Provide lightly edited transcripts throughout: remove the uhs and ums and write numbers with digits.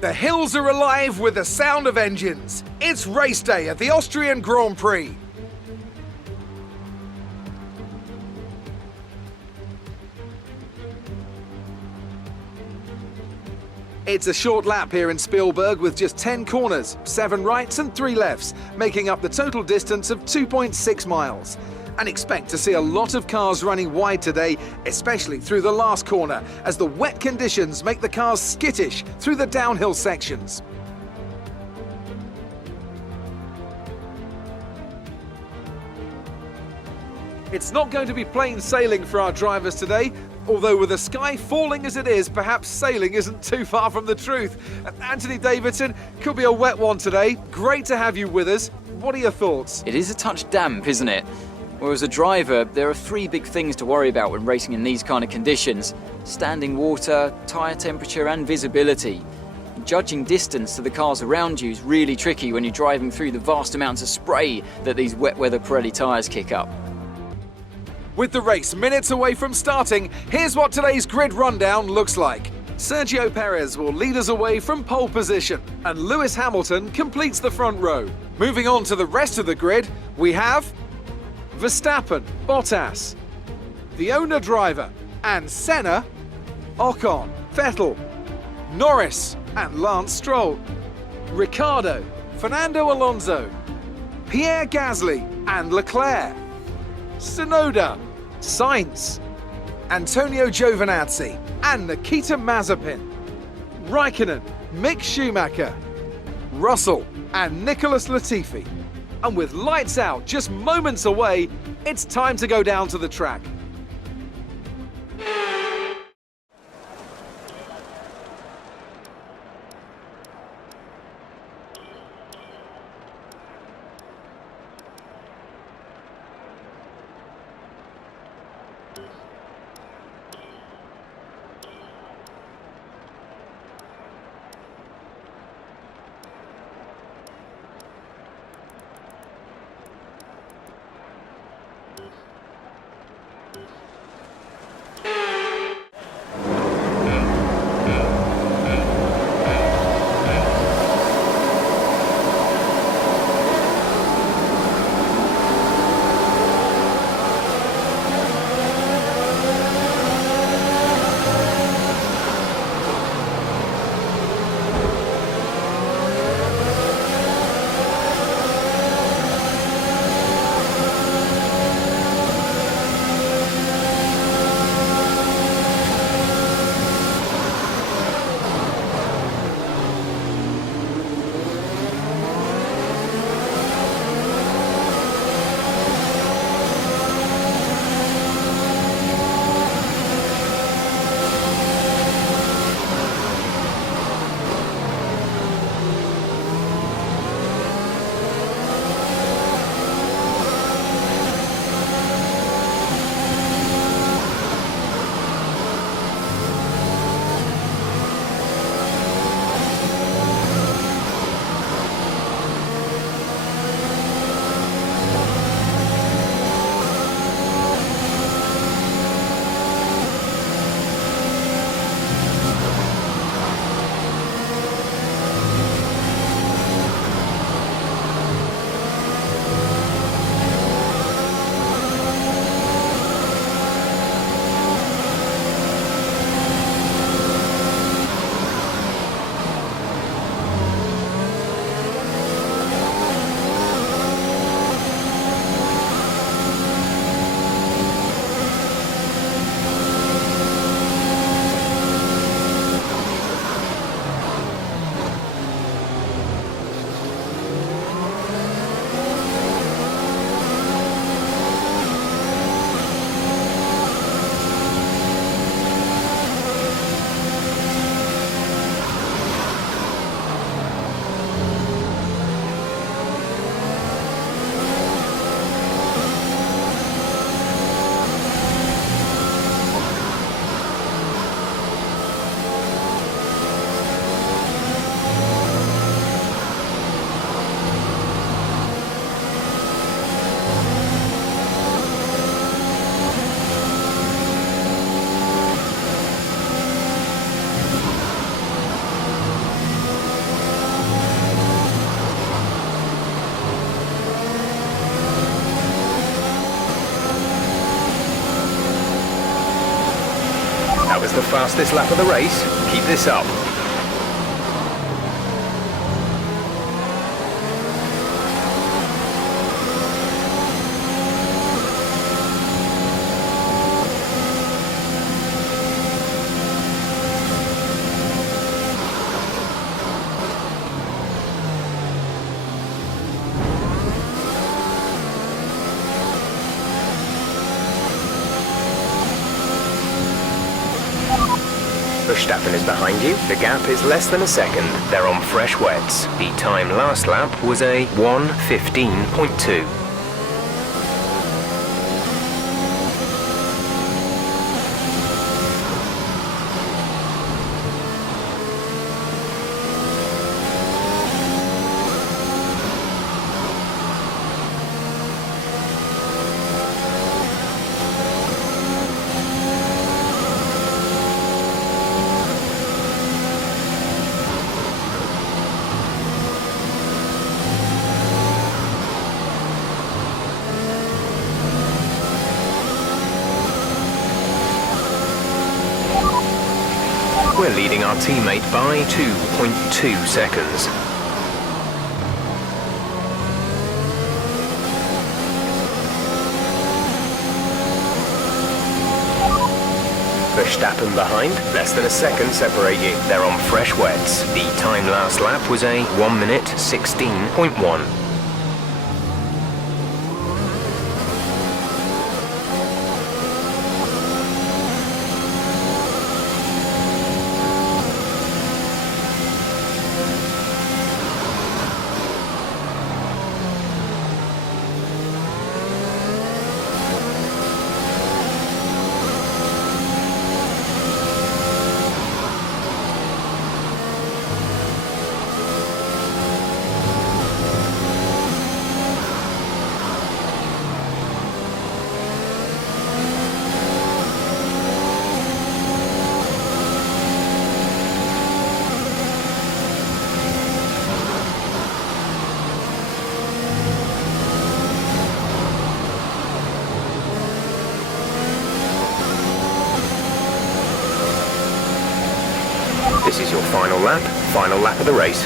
The hills are alive with the sound of engines. It's race day at the Austrian Grand Prix. It's a short lap here in Spielberg with just 10 corners, 7 rights and 3 lefts, making up the total distance of 2.6 miles. And expect to see a lot of cars running wide today, especially through the last corner, as the wet conditions make the cars skittish through the downhill sections. It's not going to be plain sailing for our drivers today, although with the sky falling as it is, perhaps sailing isn't too far from the truth. Anthony Davidson, could be a wet one today. Great to have you with us. What are your thoughts? It is a touch damp, isn't it? Well, as a driver, there are 3 big things to worry about when racing in these kind of conditions: standing water, tyre temperature and visibility. Judging distance to the cars around you is really tricky when you're driving through the vast amounts of spray that these wet weather Pirelli tyres kick up. With the race minutes away from starting, here's what today's grid rundown looks like. Sergio Perez will lead us away from pole position, and Lewis Hamilton completes the front row. Moving on to the rest of the grid, we have Verstappen, Bottas, the owner driver, and Senna, Ocon, Vettel, Norris, and Lance Stroll, Ricciardo, Fernando Alonso, Pierre Gasly, and Leclerc, Tsunoda, Sainz, Antonio Giovinazzi, and Nikita Mazepin, Raikkonen, Mick Schumacher, Russell, and Nicholas Latifi. And with lights out just moments away, it's time to go down to the track. fastest lap of the race. Keep this up. Verstappen is behind you. The gap is less than a second. They're on fresh wets. The time last lap was a 1:15.2. We're leading our teammate by 2.2 seconds. Verstappen behind, less than a second separate you. They're on fresh wets. The time last lap was a 1:16.1. This is your final lap of the race.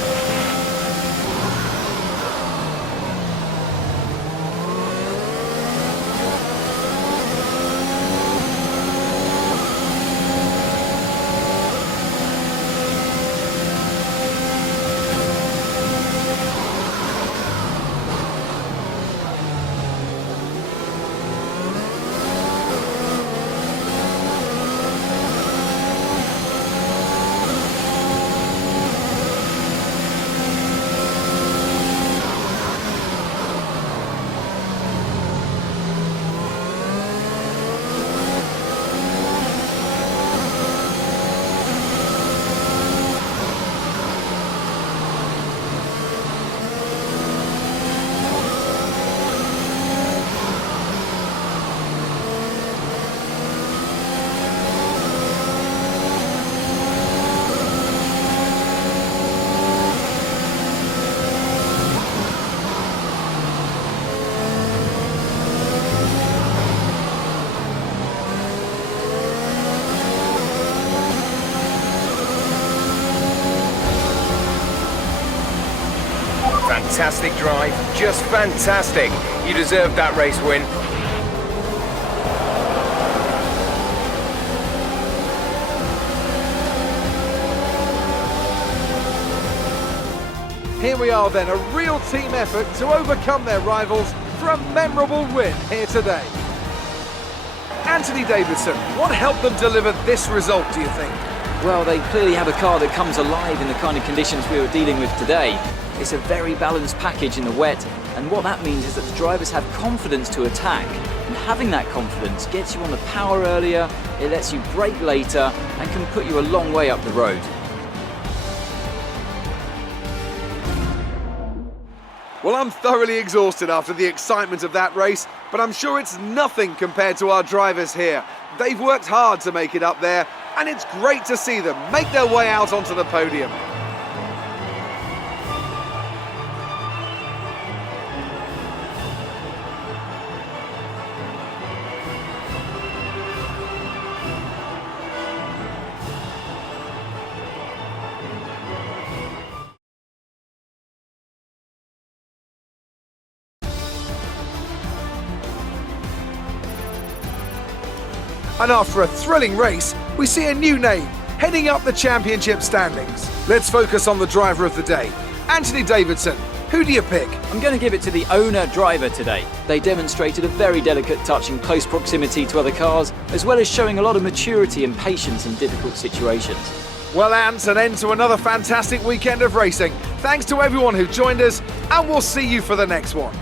Fantastic drive, just fantastic. You deserved that race win. Here we are then, a real team effort to overcome their rivals for a memorable win here today. Anthony Davidson, what helped them deliver this result, do you think? Well, they clearly have a car that comes alive in the kind of conditions we were dealing with today. It's a very balanced package in the wet, and what that means is that the drivers have confidence to attack. And having that confidence gets you on the power earlier, it lets you brake later, and can put you a long way up the road. Well, I'm thoroughly exhausted after the excitement of that race, but I'm sure it's nothing compared to our drivers here. They've worked hard to make it up there, and it's great to see them make their way out onto the podium. And after a thrilling race, we see a new name heading up the championship standings. Let's focus on the driver of the day, Anthony Davidson. Who do you pick? I'm going to give it to the owner-driver today. They demonstrated a very delicate touch in close proximity to other cars, as well as showing a lot of maturity and patience in difficult situations. Well, Ant, an end to another fantastic weekend of racing. Thanks to everyone who joined us, and we'll see you for the next one.